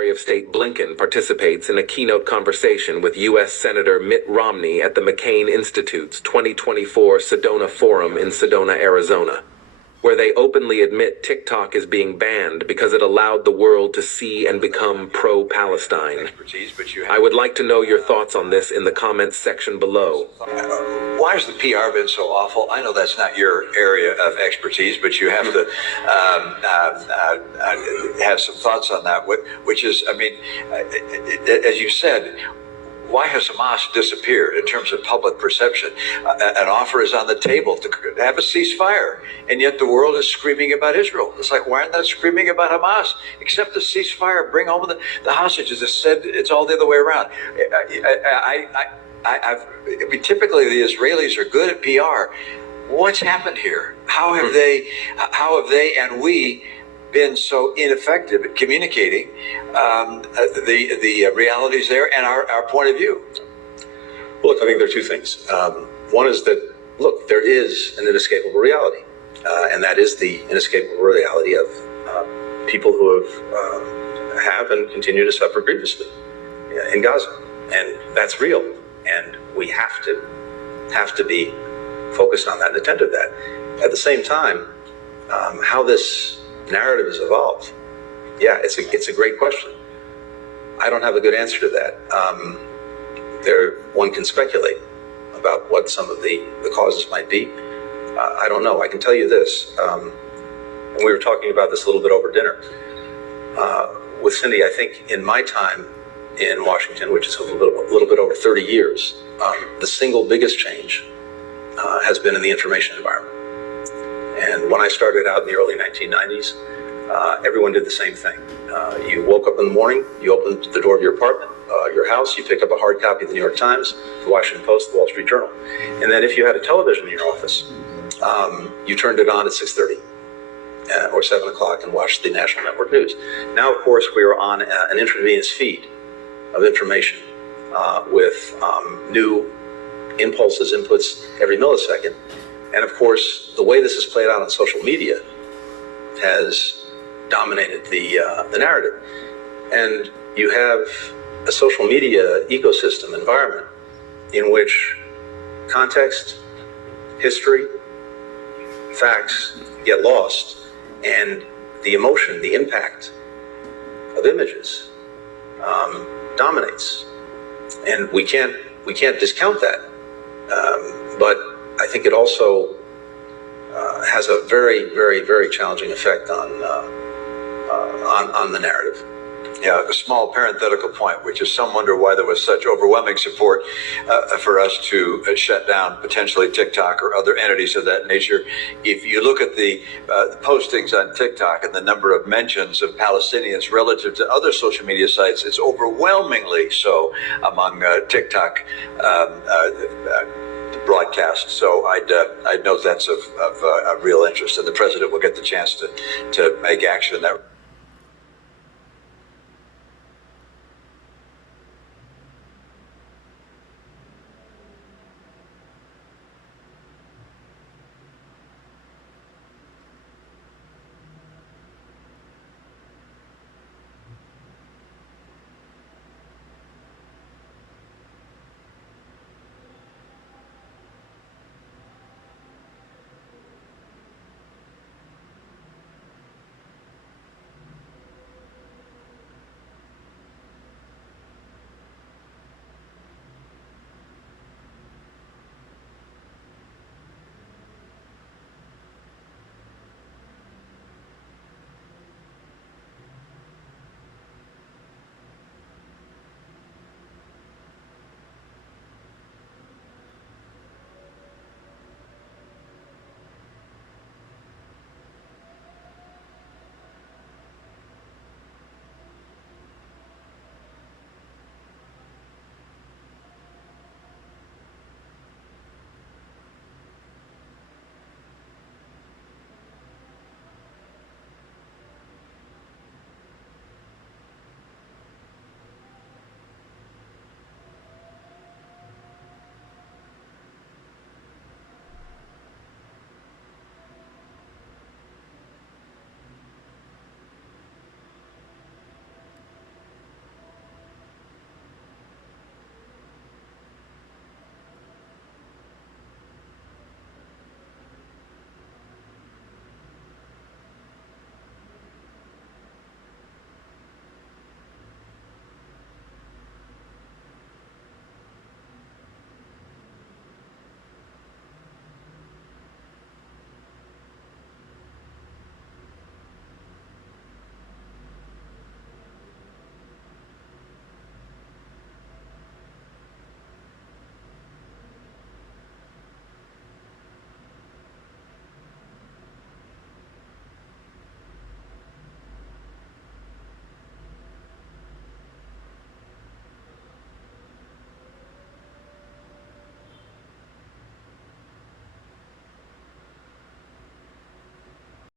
Secretary of State Blinken participates in a keynote conversation with U.S. Senator Mitt Romney at the McCain Institute's 2024 Sedona Forum in Sedona, Arizona, where they openly admit TikTok is being banned because it allowed the world to see and become pro-Palestine. I would like to know your thoughts on this in the comments section below. Why has the PR been so awful? I know that's not your area of expertise, but you have to have some thoughts on that, which is, I mean, as you said, why has Hamas disappeared in terms of public perception? An offer is on the table to have a ceasefire, and yet the world is screaming about Israel. It's like, why aren't they screaming about Hamas? Accept the ceasefire, bring home the hostages. It's all the other way around. I mean, typically the Israelis are good at PR. What's happened here? How have they and we been so ineffective at communicating the realities there and our point of view? Look, I think there are two things. One is that, look, there is an inescapable reality, and that is the inescapable reality of people who have and continue to suffer grievously in Gaza, and that's real, and we have to be focused on that and attend to that. At the same time, how this narrative has evolved, yeah, it's a great question. I don't have a good answer to that. One can speculate about what some of the causes might be. I don't know. I can tell you this, and we were talking about this a little bit over dinner with Cindy. I think in my time in Washington, which is a little bit over 30 years, the single biggest change has been in the information environment. And when I started out in the early 1990s, everyone did the same thing. You woke up in the morning, you opened the door of your apartment, your house, you picked up a hard copy of the New York Times, the Washington Post, the Wall Street Journal. And then if you had a television in your office, you turned it on at 6:30 or 7 o'clock and watched the national network news. Now, of course, we are on an intravenous feed of information with new impulses, inputs every millisecond. And of course, the way this is played out on social media has dominated the narrative. And you have a social media ecosystem environment in which context, history, facts get lost, and the emotion, the impact of images dominates. And we can't discount that. But I think it also has a very, very, very challenging effect on the narrative. Yeah, a small parenthetical point, which is some wonder why there was such overwhelming support for us to shut down potentially TikTok or other entities of that nature. If you look at the postings on TikTok and the number of mentions of Palestinians relative to other social media sites, it's overwhelmingly so among TikTok broadcast. So I'd note that's of real interest, and the president will get the chance to make action in that.